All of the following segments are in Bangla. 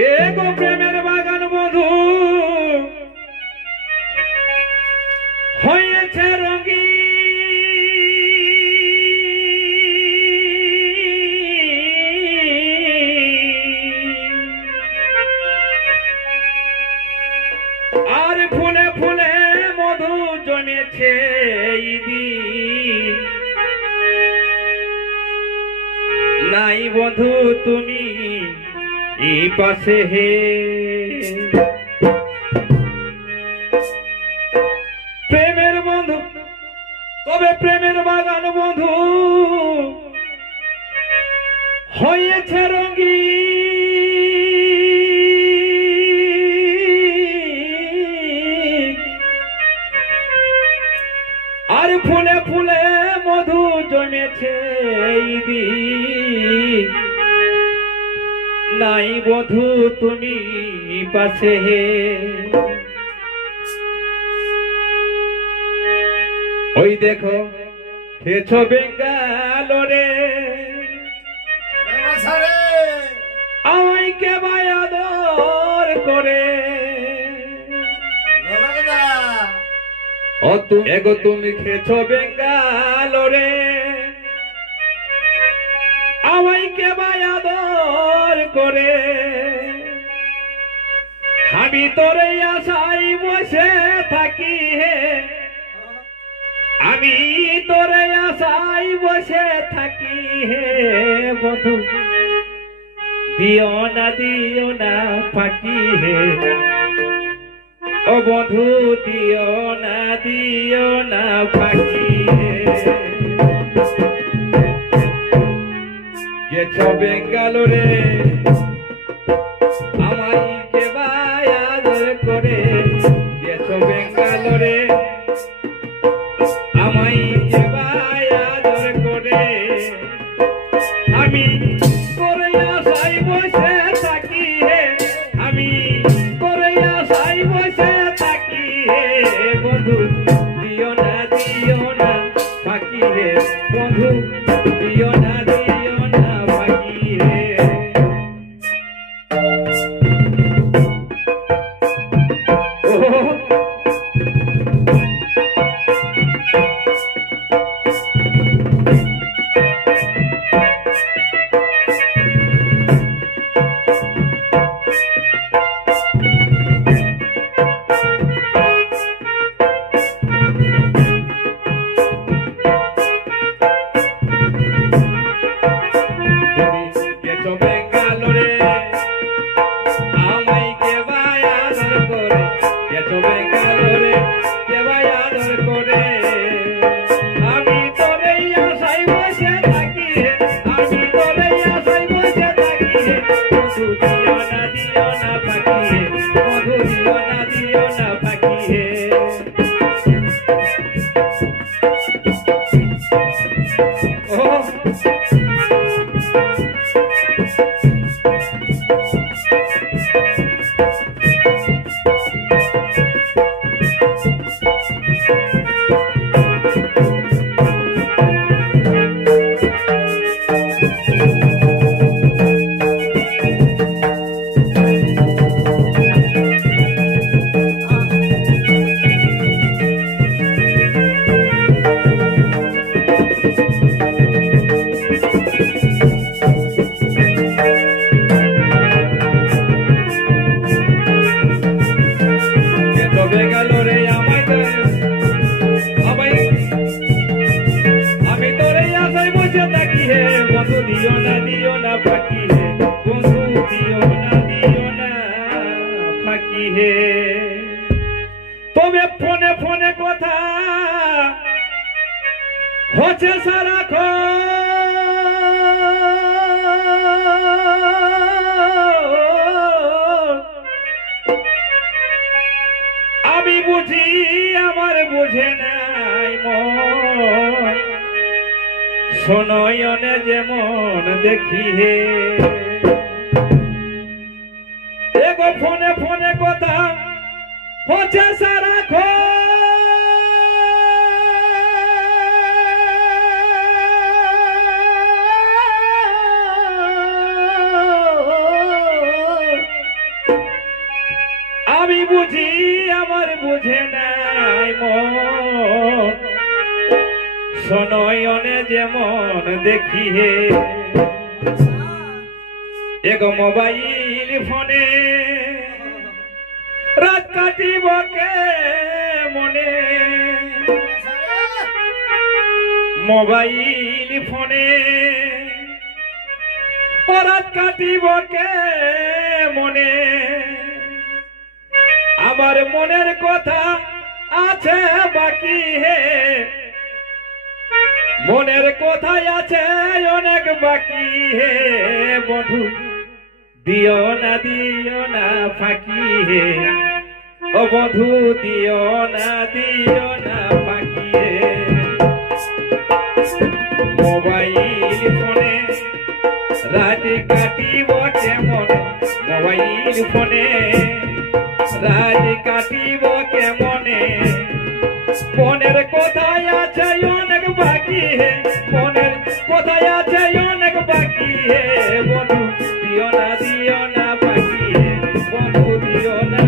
এগো প্রেমের বাগান বধু হয়েছে রঙিন, আর ফুলে ফুলে মধু জমেছে নাই বন্ধু তুমি এই পাশে হে। প্রেমের বন্ধু তবে প্রেমের বাগান বন্ধু হয়েছে রঙিন, আর ফুলে ফুলে মধু জমেছে নাই বধু তুমি পাশে হে। ওই দেখো খেছো বেঙ্গালোরে আমায় কে বায়াদর করে, ও তুমি এগো তুমি খেছো বেঙ্গালোরে আমায় কে বায়াদর করে, আমি তোরে আশাই বসে থাকি হে, আমি তোরে আশাই বসে থাকি হে বন্ধু দিও না ফাঁকি হে, ও বন্ধু দিও না ফাঁকি হে। গেছো বেঙ্গালোরে আমায় কে বায়াদর করে, গেছো বেঙ্গালোরে আমায় কে বায়াদর করে, আমি তোরে আশাই বসে থাকি হে, আমি তোরে আশাই বসে থাকি হে বন্ধু দিও না ফাঁকি হে, বন্ধু দিও না ফাঁকি হে। তবে ফোনে ফোনে কথা হচ্ছে সারাক্ষণ, আমি বুঝি আমার বুঝে নাই মন, শোনয়নে যেমন দেখি হে। এগো ফোনে ফোনে কথা হচ্ছে সারাক্ষণ, আমি বুঝি আমার বুঝে নাই মন শোনয়নে যেমন দেখি হে এক মোবাইল ফোনে রাত কাটিব কে মনে মোবাইল ফোনে রাত কাটিব কে মনে আমার মনের কথা আছে বাকি হে মনের কথাই আছে অনেক বাকি হে বন্ধু দিও না ফাঁকি হে ও বন্ধু দিও না ফাঁকি হে মোবাইল ফোনে রাত কাটিব কেমন মোবাইল ফোনে রাত কাটিব কেমনে মনের কথাই আছে অনেক বাকি হে মনের কথাই আছে অনেক বাকি হে বন্ধু দিও না ফাঁকি হে বন্ধু দিও না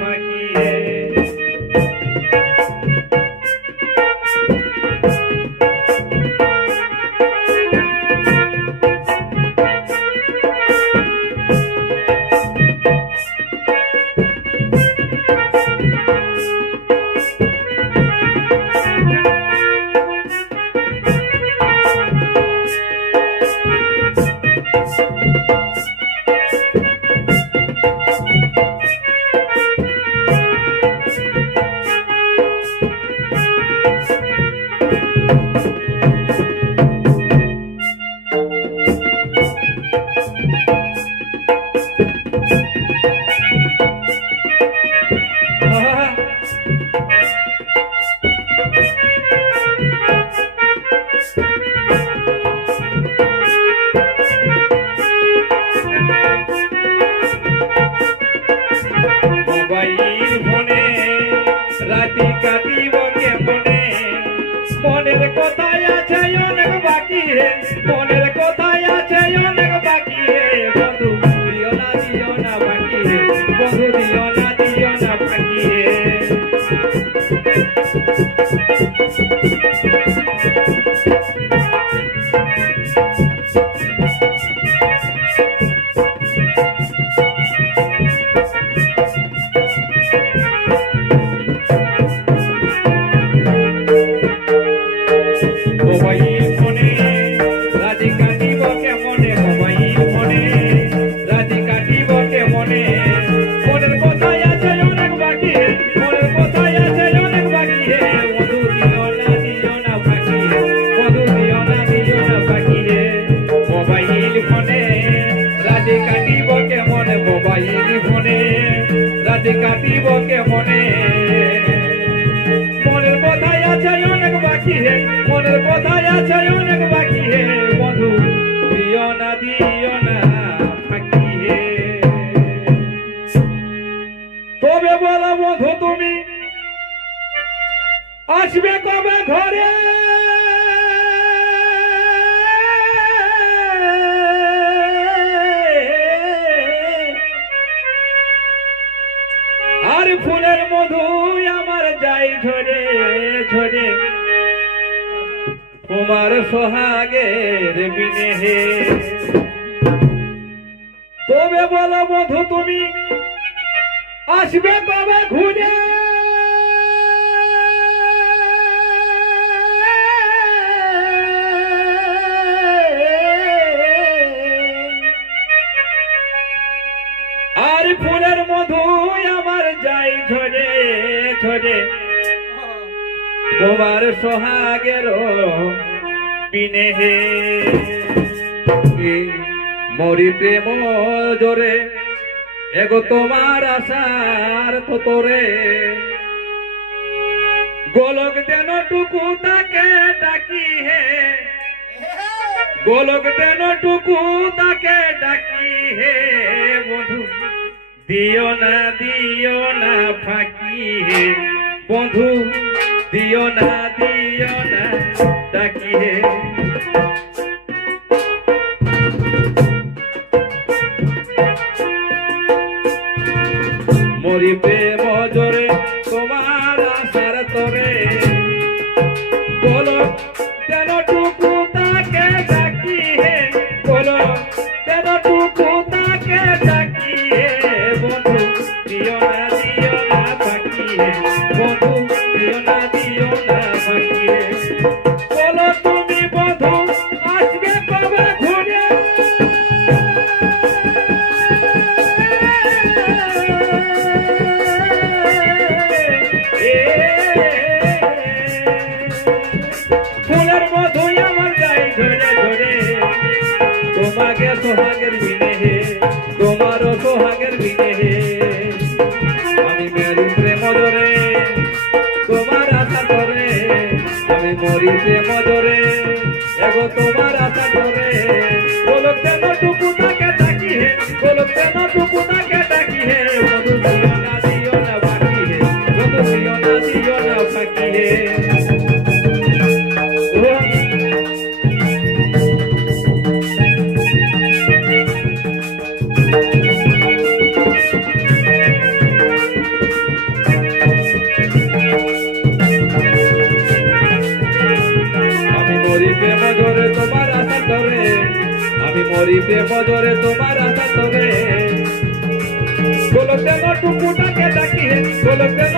ফাঁকি হে মোবাইল ফোনে রাতি কাটিব কেমনে মনের কথাই আছে অনেক বাকি হে মনের কথাই আছে অনেক বাকি হে বন্ধু দিও না বাকি হে বন্ধু দিও না বাকি হে মোবাইল ফোনে রাতি কাটিব কেমনে মোবাইল ফোনে রাতি কাটিব কেমনে মনের কথাই আছে অনেক বাকি হে মনের কথাই আছে অনেক বাকি হে বন্ধু দিও না ফাঁকি হে বন্ধু দিও না ফাঁকি হে মোবাইল ফোনে রাতি কাটিব কেমনে মোবাইল ফোনে রাতি কাটিব কেমনে মনের কথাই আছে অনেক বাকি হে মনের কথাই আছে অনেক বাকি হে বন্ধু দিও না ফাঁকি হে তবে বলো বন্ধু তুমি আসবে কবে ঘরে আর ফুলের মধু আমার যাই ঝরে ঝরে তোমার সোহাগের বিনে হে তবে বলো বন্ধু তুমি আসবে কবে ঘুরে আর ফুলের মধু আমার যাই ঝরে ঝরে তোমার সোহাগের বিনে হে মরি প্রেম জোরে এগো তোমার আশার তোরে গোলক দেন টুকু তাকে ডাকি হে গোলক দেন টুকু তাকে ডাকি হে বন্ধু দিও না ফাঁকি হে বন্ধু দিও না ডাকি হে মরি প্রেম জোরে তোমার আশার তোরে বলো কেন টুকু তাকে ডাকি হে বলো কেন টুকু তাকে ডাকি হে বন্ধু দিও না বাকি হে বন্ধু দিও না বাকি হে বলো তুমি বন্ধু আসবে কবে ঘুরে ফুলের মধু আমার গায়ে ঝরে ঝরে তোমাকে সোহাগের বিনে হে তোমারও সোহাগের বিনে হে আমি মেরি প্রেম ধরে তোমার আশা ধরে আমি মরি প্রেম ধরে এগো তোমার আশা ধরে বলো কেন টুকু তাকে ডাকি হে বলো কেন টুকু তাকে ডাকি হে বধু দিও না বাকি হে বধু দিও না বাকি হে আমি মরি প্রেম ধরে তোমার আশা ধরে বলো কেন টুকুটাকে ডাকি হে বলো কেন